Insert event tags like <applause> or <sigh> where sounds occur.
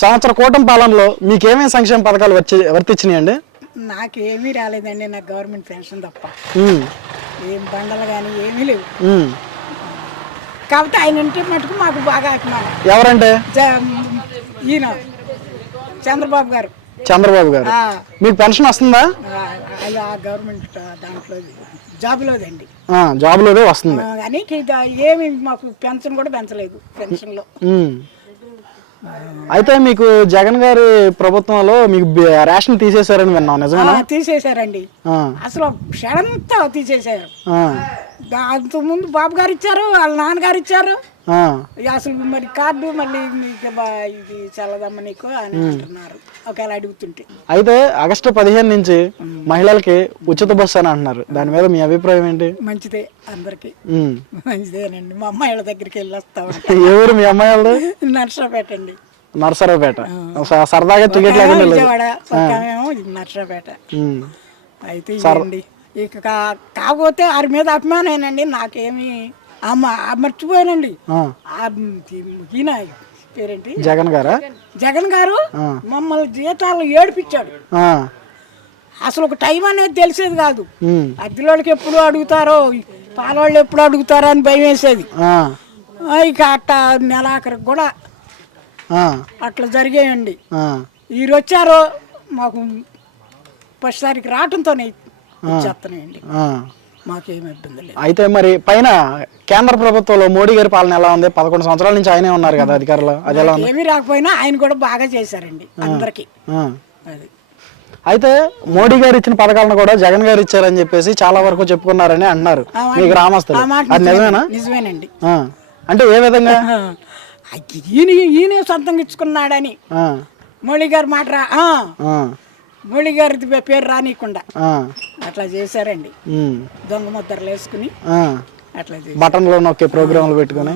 సంవత్సర కూటమి పాలనలో మీకేమేమి సంక్షేమ పథకాలు వచ్చి వర్తించినాయండి? నాకేమీ రాలేదండి నాకు గవర్నమెంట్ పెన్షన్ తప్ప. ఏం బండలు కానీ ఏమీ లేవు. కాబట్టి ఆయన ఇంటి మటుకు మాకు బాగా అభిమానం. ఎవరంటే? ఈయన చంద్రబాబు గారు. చంద్రబాబు గారు. మీకు పెన్షన్ వస్తుందా? గవర్నమెంట్ దాంట్లో జాబ్లోదండి. జాబ్లోదే వస్తుంది. కానీ ఏమి మాకు పెన్షన్ కూడా పెంచలేదు పెన్షన్లో. అయితే మీకు జగన్ గారి ప్రభుత్వంలో మీకు రేషన్ తీసేశారని విన్నాం నిజమేనా? ఆ, తీసేశారండి. ఆ, అసలు క్షణంతా తీసేశారు. ఆ, అంత ముందు బాబు గారు ఇచ్చారు వాళ్ళ నాన్నగారు ఇచ్చారు. అసలు మరి కార్డు మళ్ళీ మీకు ఇది చల్లదమ్మ నీకు అని అంటున్నారు. ఒకవేళ అడుగుతుంటే. అయితే ఆగస్టు పదిహేను నుంచి మహిళలకి ఉచిత బస్సు అని అంటున్నారు. దాని మీద మీ అభిప్రాయం ఏంటి? మంచిదే అందరికి. మంచిదేనండి. మా అమ్మాయిల దగ్గరికి వెళ్ళి వస్తాం ఏ <laughs> ఊరు మీ అమ్మాయి వాళ్ళది? నర్సరాపేట అండి. నరసరావుపేట. స- సరదాగా టికెట్ లేకుండా నర్సరాపేట. అయితే ఇక కాకపోతే వారి మీద అభిమానేనండి. నాకేమి అమ్మ మర్చిపోయానండి. ఈయన పేరేంటి? జగన్ గారా? జగన్ గారు మమ్మల్ని జీతాలు ఏడిపించాడు. అసలు ఒక టైం అనేది తెలిసేది కాదు. అద్దెలోళ్ళకి ఎప్పుడు అడుగుతారో పాలవాళ్ళు ఎప్పుడు అడుగుతారో అని భయం వేసేది. ఇక అట్ట నెలాఖరికి కూడా అట్లా జరిగాయండి. వీరు వచ్చారో మాకు ఫస్ట్ తారీఖు రావటంతోనే ఇచ్చేస్తున్నాయండి ఆ. మాకేమి ఇబ్బంది లేదు. అయితే మరి పైన కేంద్ర ప్రభుత్వంలో మోడీ గారి పాలన ఎలా ఉంది? పదకొండు సంవత్సరాల నుంచి ఆయనే ఉన్నారు కదా అధికారులు. అది ఎలా ఉంది? ఏమీ రాకపోయినా ఆయన కూడా బాగా చేశారండి అందరికి. అది. అయితే మోడీ గారు ఇచ్చిన పథకాలను కూడా జగన్ గారు ఇచ్చారని చెప్పేసి చాలా వరకు చెప్పుకున్నారని మాట- మీ గ్రామస్తులు. అది నిజమేనా? నిజమేనండి. అంటే ఏ విధంగా? ఈయన ఈయనే సొంతంగా ఇచ్చుకున్నాడని. మోడీ గారు మాట మోడీ గారి పేరు రానియకుండా. అట్లా చేశారండి. దొంగ ముద్దర్లు వేసుకుని. అట్లా బటన్లో నొక్కే ప్రోగ్రాంలు పెట్టుకొని.